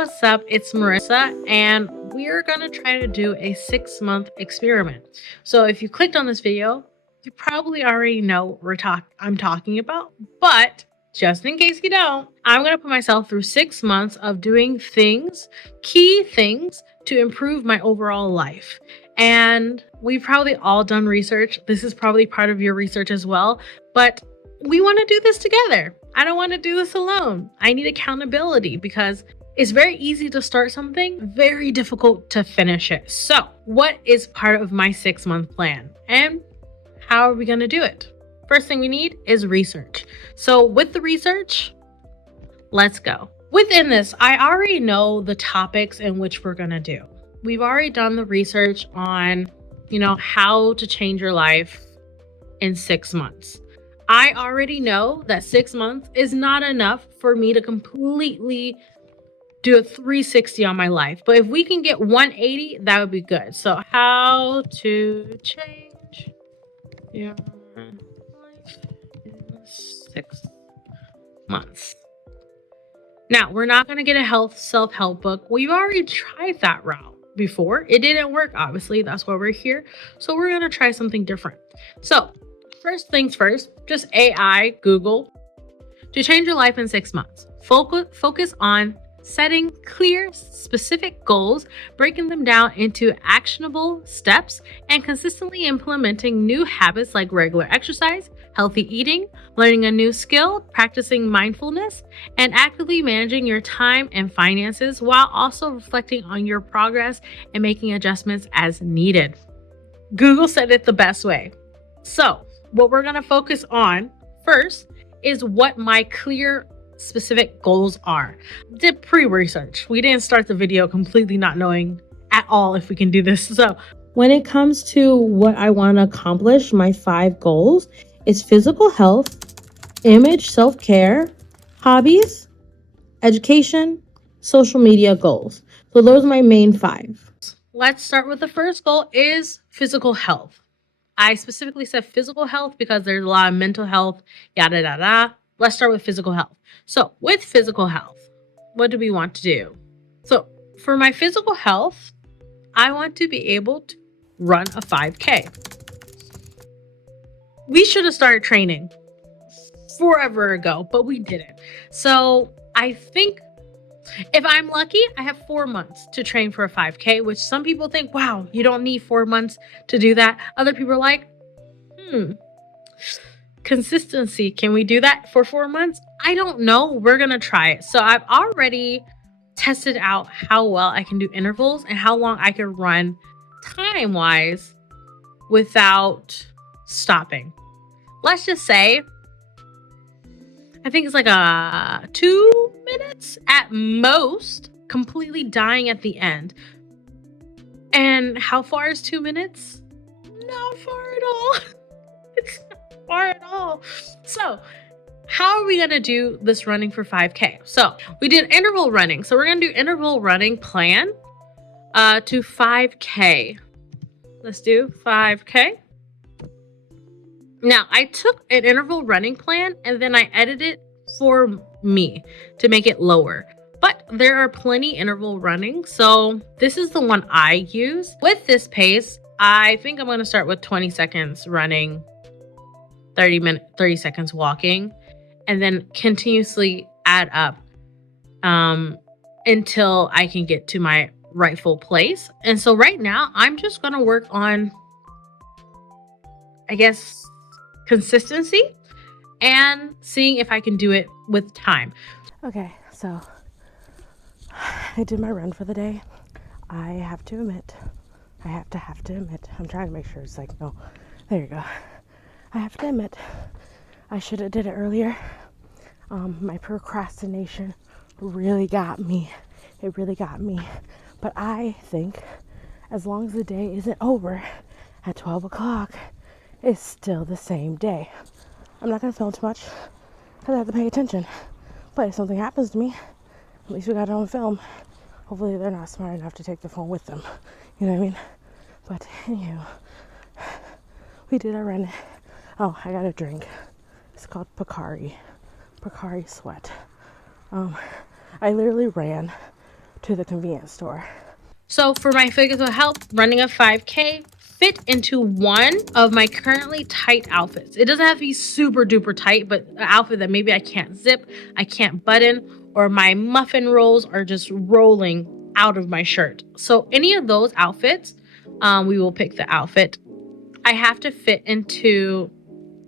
what's up? It's Marissa, and we're going to try to do a 6-month experiment. So if you clicked on this video, you probably already know what I'm talking about, but just in case you don't, I'm going to put myself through 6 months of doing key things to improve my overall life. And we've probably all done research. This is probably part of your research as well, but we want to do this together. I don't want to do this alone. I need accountability because it's very easy to start something, very difficult to finish it. So, what is part of my 6-month plan? And how are we going to do it? First thing we need is research. So, with the research, let's go. Within this, I already know the topics in which we're going to do. We've already done the research on, how to change your life in 6 months. I already know that 6 months is not enough for me to completely do a 360 on my life. But if we can get 180, that would be good. So how to change your life in 6 months. Now, we're not going to get a self-help book. We've already tried that route before. It didn't work, obviously. That's why we're here. So we're going to try something different. So first things first, just AI, Google, to change your life in 6 months. Focus on setting clear, specific goals, breaking them down into actionable steps, and consistently implementing new habits like regular exercise, healthy eating, learning a new skill, practicing mindfulness, and actively managing your time and finances while also reflecting on your progress and making adjustments as needed. Google said it the best way. So, what we're going to focus on first is what my clear, specific goals are. Did pre-research. We didn't start the video completely not knowing at all if we can do this. So when it comes to what I want to accomplish, my 5 goals is physical health, image, self-care, hobbies, education, social media goals. So those are my main 5. Let's start with the first goal is physical health. I specifically said physical health because there's a lot of mental health, yada, yada, yada. Let's start with physical health. So with physical health, what do we want to do? So for my physical health, I want to be able to run a 5K. We should have started training forever ago, but we didn't. So I think if I'm lucky, I have 4 months to train for a 5K, which some people think, wow, you don't need 4 months to do that. Other people are like, consistency. Can we do that for 4 months? I don't know. We're going to try it. So I've already tested out how well I can do intervals and how long I can run time-wise without stopping. Let's just say, I think it's like 2 minutes at most, completely dying at the end. And how far is 2 minutes? Not far at all. It's not far at all. So how are we going to do this running for 5K? So we did interval running. So we're going to do interval running plan to 5K. Let's do 5K. Now, I took an interval running plan and then I edited it for me to make it lower. But there are plenty interval running, so this is the one I use. With this pace, I think I'm going to start with 20 seconds running, 30 seconds walking, and then continuously add up until I can get to my rightful place. And so right now, I'm just going to work on, consistency and seeing if I can do it with time. Okay, so I did my run for the day. I have to admit, I'm trying to make sure it's like, no, there you go. I have to admit, I should have did it earlier. My procrastination really got me. It really got me. But I think as long as the day isn't over at 12 o'clock, it's still the same day. I'm not going to film too much because I have to pay attention. But if something happens to me, at least we got it on film. Hopefully they're not smart enough to take the phone with them. You know what I mean? But anywho, we did our run. Oh, I got a drink. It's called Pocari Sweat. I literally ran to the convenience store. So for my physical health, running a 5K fit into one of my currently tight outfits. It doesn't have to be super duper tight, but an outfit that maybe I can't zip, I can't button, or my muffin rolls are just rolling out of my shirt. So any of those outfits, we will pick the outfit. I have to fit into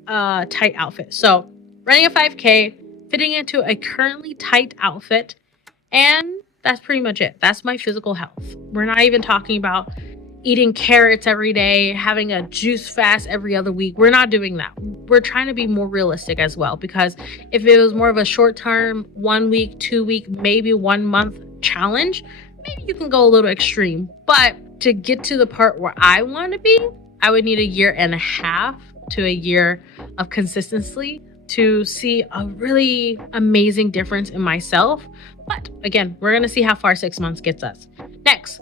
a tight outfit. So running a 5K, fitting into a currently tight outfit, and that's pretty much it. That's my physical health. We're not even talking about eating carrots every day, having a juice fast every other week. We're not doing that. We're trying to be more realistic as well, because if it was more of a short term, 1 week, 2 week, maybe 1 month challenge, maybe you can go a little extreme. But to get to the part where I want to be, I would need 1.5 years to a year of consistency to see a really amazing difference in myself. But again, we're going to see how far 6 months gets us. Next,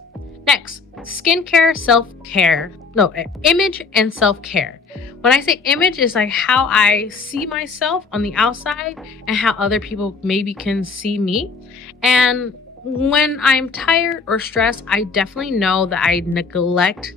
skincare, self-care. No, image and self-care. When I say image, it's like how I see myself on the outside and how other people maybe can see me. And when I'm tired or stressed, I definitely know that I neglect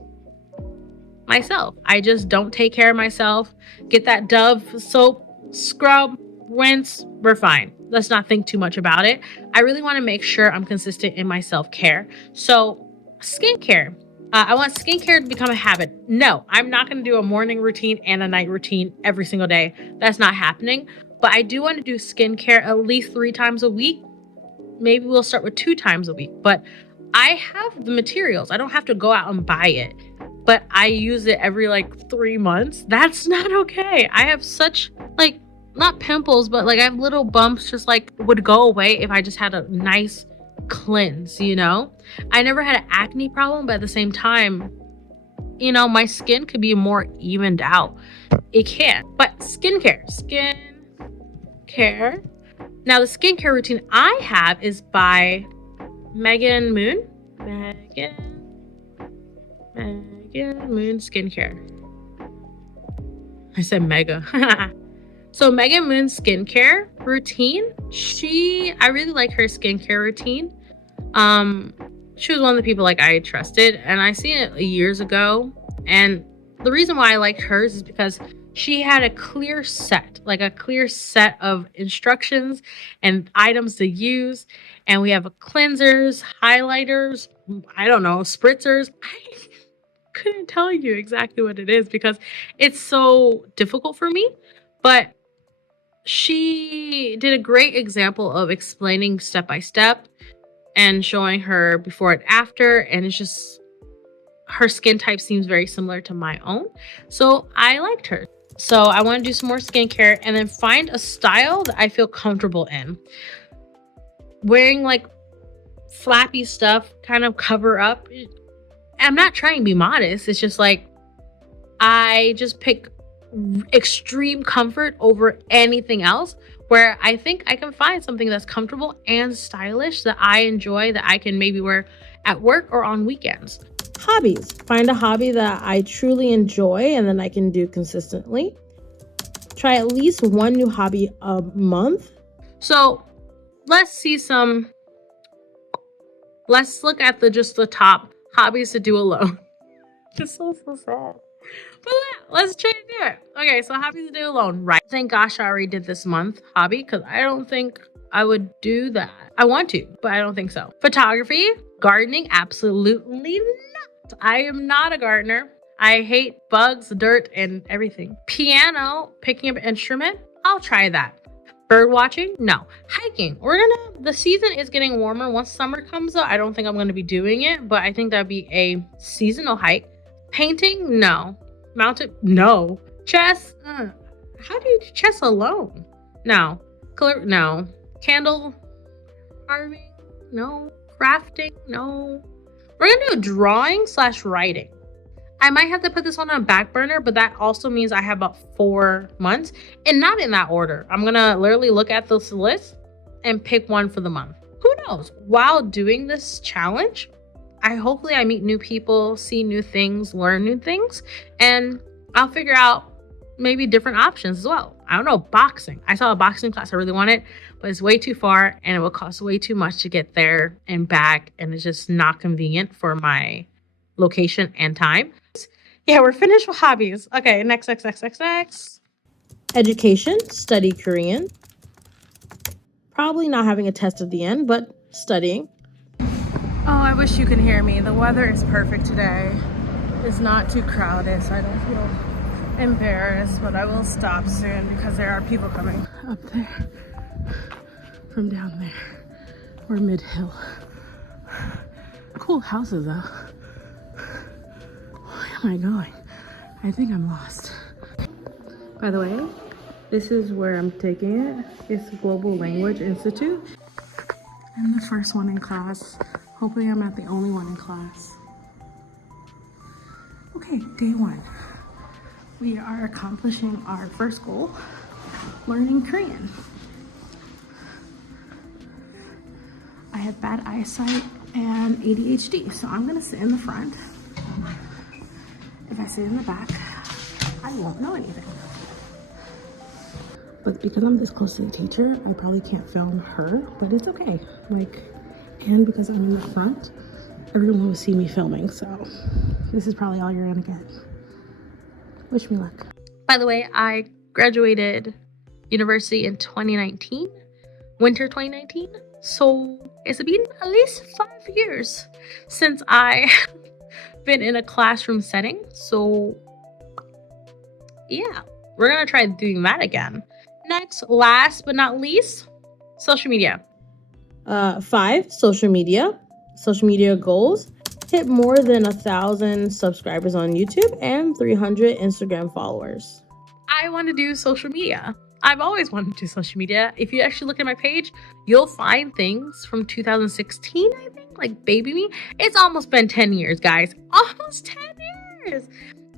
myself. I just don't take care of myself. Get that Dove soap, scrub, rinse, we're fine. Let's not think too much about it. I really want to make sure I'm consistent in my self-care. So skincare. I want skincare to become a habit. No, I'm not going to do a morning routine and a night routine every single day. That's not happening. But I do want to do skincare at least 3 times a week. Maybe we'll start with 2 times a week. But I have the materials. I don't have to go out and buy it. But I use it every 3 months. That's not okay. I have such not pimples, but I have little bumps just would go away if I just had a nice cleanse, I never had an acne problem, but at the same time, my skin could be more evened out. It can. But skincare. Now the skincare routine I have is by Megan Moon Skincare. I said mega. So Megan Moon's skincare routine, I really like her skincare routine. She was one of the people I trusted, and I seen it years ago. And the reason why I liked hers is because she had a clear set of instructions and items to use. And we have cleansers, highlighters, spritzers. I couldn't tell you exactly what it is because it's so difficult for me. But she did a great example of explaining step by step and showing her before and after. And it's just, her skin type seems very similar to my own. So I liked her. So I want to do some more skincare and then find a style that I feel comfortable in. Wearing flappy stuff, kind of cover up. I'm not trying to be modest. It's just I just pick extreme comfort over anything else, where I think I can find something that's comfortable and stylish that I enjoy, that I can maybe wear at work or on weekends. Hobbies. Find a hobby that I truly enjoy and then I can do consistently. Try at least one new hobby a month. So let's look at the top hobbies to do alone. It's so sad. But let's try to do it. Okay, so hobbies to do alone, right? Thank gosh I already did this month hobby, because I don't think I would do that. I want to, but I don't think so. Photography, gardening, absolutely not. I am not a gardener. I hate bugs, dirt, and everything. Piano, picking up an instrument, I'll try that. Bird watching, no. Hiking, the season is getting warmer. Once summer comes up, I don't think I'm gonna be doing it, but I think that'd be a seasonal hike. Painting, no. Mountain, no. Chess, how do you do chess alone? No. No. Candle carving, no. Crafting, no. We're gonna do drawing/writing. I might have to put this one on a back burner, but that also means I have about 4 months, and not in that order. I'm gonna literally look at this list and pick one for the month. Who knows? While doing this challenge, hopefully I meet new people, see new things, learn new things, and I'll figure out maybe different options as well. I don't know, boxing. I saw a boxing class I really wanted, but it's way too far and it will cost way too much to get there and back. And it's just not convenient for my location and time. Yeah, we're finished with hobbies. Okay, next. Education, study Korean. Probably not having a test at the end, but studying. Oh, I wish you could hear me. The weather is perfect today. It's not too crowded, so I don't feel embarrassed, but I will stop soon because there are people coming up there from down there. We're mid-hill. Cool houses though. Where am I going? I think I'm lost. By the way, this is where I'm taking it. It's Global Language Institute. I'm the first one in class. Hopefully I'm not the only one in class. Okay, day one. We are accomplishing our first goal, learning Korean. I have bad eyesight and ADHD, so I'm gonna sit in the front. If I sit in the back, I won't know anything. But because I'm this close to the teacher, I probably can't film her, but it's okay. And because I'm in the front, everyone will see me filming, so this is probably all you're gonna get. Wish me luck. By the way, I graduated university in 2019, winter 2019. So it's been at least 5 years since I been in a classroom setting. So yeah, we're gonna try doing that again. Next, last but not least, social media. 5, social media goals. Hit more than 1,000 subscribers on YouTube and 300 Instagram followers. I want to do social media. I've always wanted to do social media. If you actually look at my page, you'll find things from 2016, I think, like Baby Me. It's almost been 10 years, guys. Almost 10 years.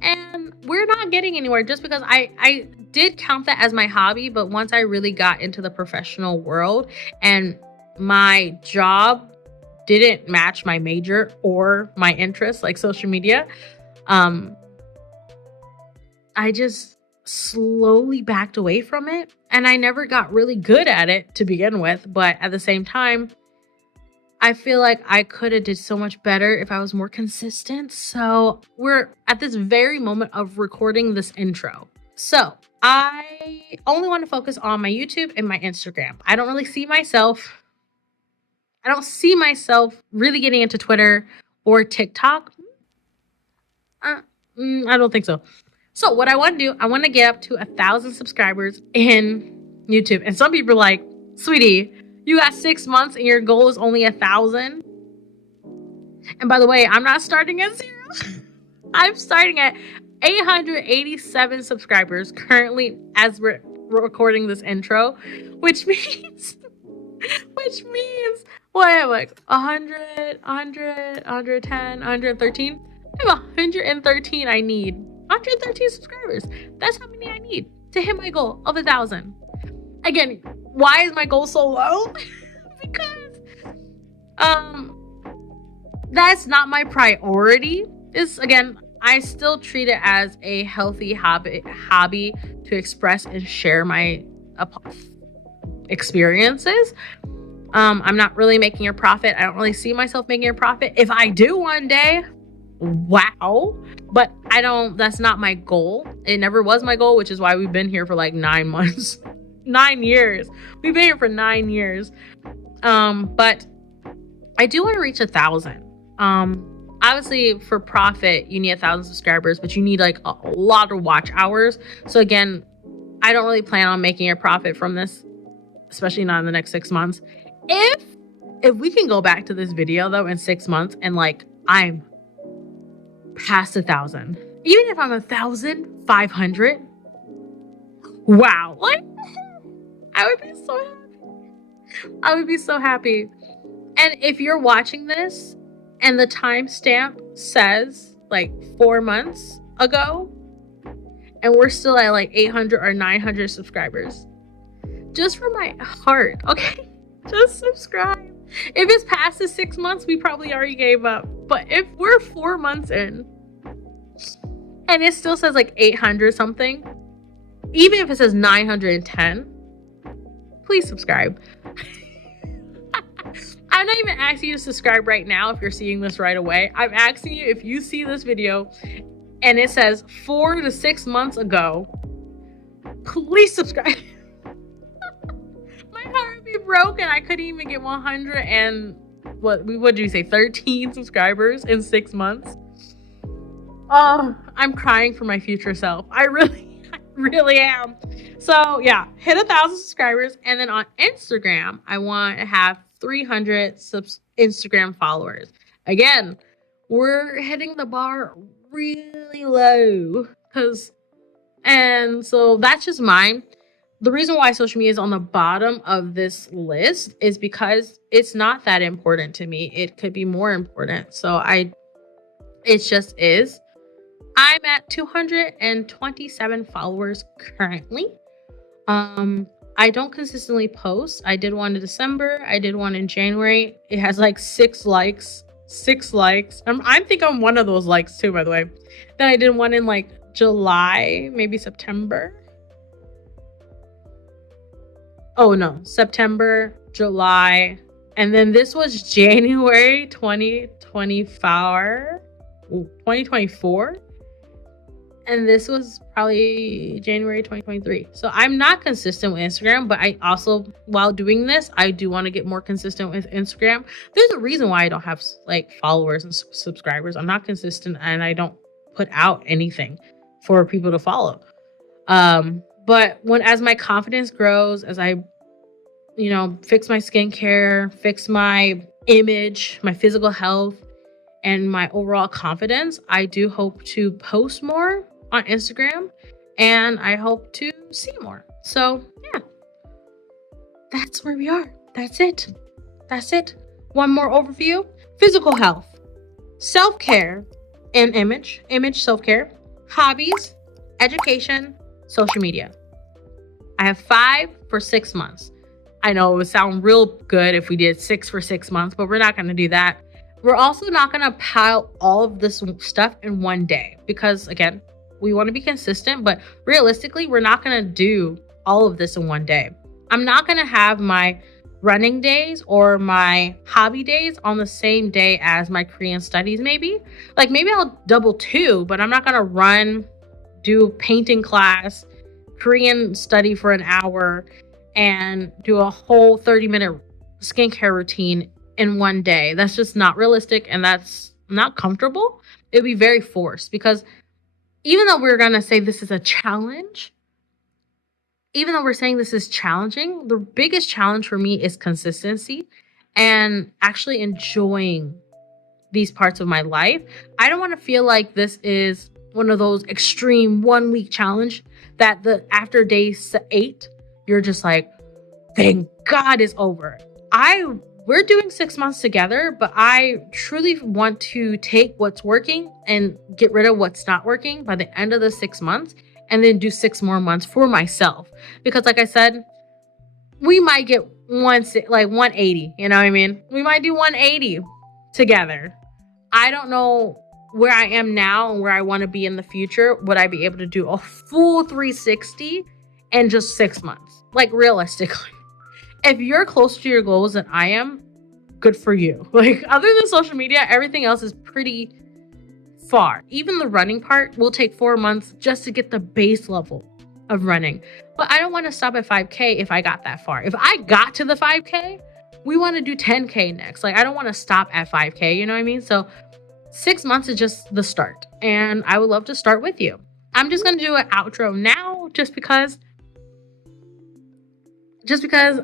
And we're not getting anywhere just because I did count that as my hobby. But once I really got into the professional world and my job didn't match my major or my interests, like social media, I just slowly backed away from it. And I never got really good at it to begin with. But at the same time, I feel like I could have did so much better if I was more consistent. So we're at this very moment of recording this intro. So I only want to focus on my YouTube and my Instagram. I don't see myself really getting into Twitter or TikTok. I don't think so. So what I want to do, I want to get up to 1,000 subscribers in YouTube. And some people are like, sweetie, you got 6 months and your goal is only 1,000. And by the way, I'm not starting at 0. I'm starting at 887 subscribers currently as we're recording this intro, which means well, I have like 100, 110, 113. I have 113 I need. 113 subscribers. That's how many I need to hit my goal of 1,000. Again, why is my goal so low? Because that's not my priority. I still treat it as a healthy hobby to express and share my experiences. I'm not really making a profit. I don't really see myself making a profit. If I do one day, wow. But that's not my goal. It never was my goal, which is why we've been here for like 9 months. 9 years. We've been here for 9 years. But I do want to reach 1,000. Obviously for profit, you need 1,000 subscribers, but you need like a lot of watch hours. So again, I don't really plan on making a profit from this, especially not in the next 6 months. If we can go back to this video though in 6 months and like I'm past 1,000, even if I'm 1,500, wow, like I would be so happy. I would be so happy. And if you're watching this and the timestamp says like 4 months ago and we're still at like 800 or 900 subscribers, just for my heart, okay? Just subscribe. If it's past the 6 months, we probably already gave up. But if we're 4 months in and it still says like 800 something, Even if it says 910, please subscribe. I'm not even asking you to subscribe right now if you're seeing this right away. I'm asking you if you see this video and it says 4 to 6 months ago, please subscribe. My heart would be broken. I couldn't even get 100 and what did you say, 13 subscribers in 6 months. Oh, I'm crying for my future self. I really am. So yeah, hit 1,000 subscribers, and then on Instagram, I want to have 300 Instagram followers. Again, we're hitting the bar really low, and so that's just mine. The reason why social media is on the bottom of this list is because it's not that important to me. It could be more important. So it just is. I'm at 227 followers currently. I don't consistently post. I did one in December. I did one in January. It has like 6 likes. 6 likes. I think I'm one of those likes too, by the way. Then I did one in like July, maybe September. Oh no, September, July. And then this was January 2024. And this was probably January 2023. So I'm not consistent with Instagram, but I also, while doing this, I do want to get more consistent with Instagram. There's a reason why I don't have like followers and subscribers. I'm not consistent and I don't put out anything for people to follow. But as my confidence grows, as I, fix my skincare, fix my image, my physical health, and my overall confidence, I do hope to post more on Instagram, and I hope to see more. So yeah, that's where we are. That's it. One more overview: physical health, self-care, and image self-care, hobbies, education, social media. I have 5 for 6 months. I know it would sound real good if we did 6 for 6 months, but we're not going to do that. We're also not going to pile all of this stuff in one day because, again, we want to be consistent, but realistically, we're not going to do all of this in one day. I'm not going to have my running days or my hobby days on the same day as my Korean studies, maybe. Like, maybe I'll double 2, but I'm not going to do painting class, Korean study for an hour, and do a whole 30-minute skincare routine in one day. That's just not realistic, and that's not comfortable. It would be very forced, because even though we're going to say this is a challenge, even though we're saying this is challenging, the biggest challenge for me is consistency and actually enjoying these parts of my life. I don't want to feel like this is one of those extreme 1-week challenge that after day 8, you're just like, thank God it's over. We're doing 6 months together, but I truly want to take what's working and get rid of what's not working by the end of the 6 months, and then do 6 more months for myself. Because like I said, we might get 180, you know what I mean? We might do 180 together. I don't know where I am now and where I want to be in the future. Would I be able to do a full 360 in just 6 months? Like, realistically. If you're closer to your goals than I am, good for you. Like, other than social media, everything else is pretty far. Even the running part will take 4 months just to get the base level of running. But I don't want to stop at 5K if I got that far. If I got to the 5K, we want to do 10K next. Like, I don't want to stop at 5K, you know what I mean? So 6 months is just the start, and I would love to start with you. I'm just going to do an outro now just because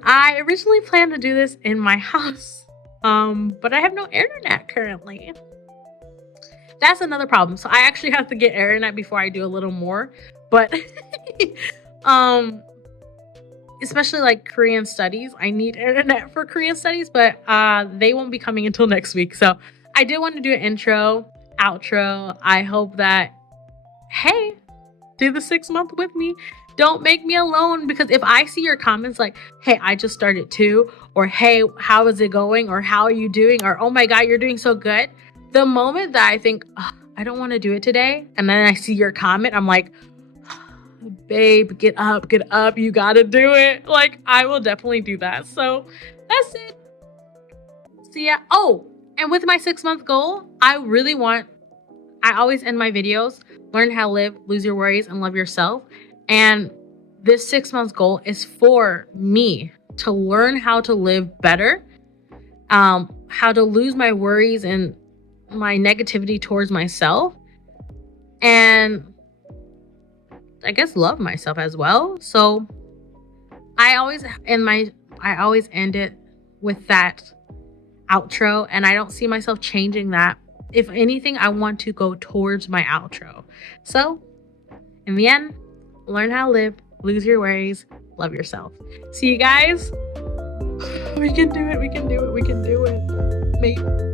I originally planned to do this in my house, but I have no internet currently. That's another problem. So I actually have to get internet before I do a little more, but especially like Korean studies, I need internet for Korean studies, but they won't be coming until next week. So I did want to do an intro, outro. I hope that, hey, do the 6 month with me. Don't make me alone, because if I see your comments like, hey, I just started too, or hey, how is it going, or how are you doing, or oh my God, you're doing so good. The moment that I think, I don't want to do it today, and then I see your comment, I'm like, babe, get up, you gotta do it. Like, I will definitely do that. So that's it. So yeah. Oh, and with my 6-month goal, I always end my videos, learn how to live, lose your worries, and love yourself. And this 6-month goal is for me to learn how to live better, how to lose my worries and my negativity towards myself, and I guess love myself as well. So I always end it with that outro, and I don't see myself changing that. If anything, I want to go towards my outro. So in the end, learn how to live, lose your worries, love yourself. See you guys. We can do it. Maybe.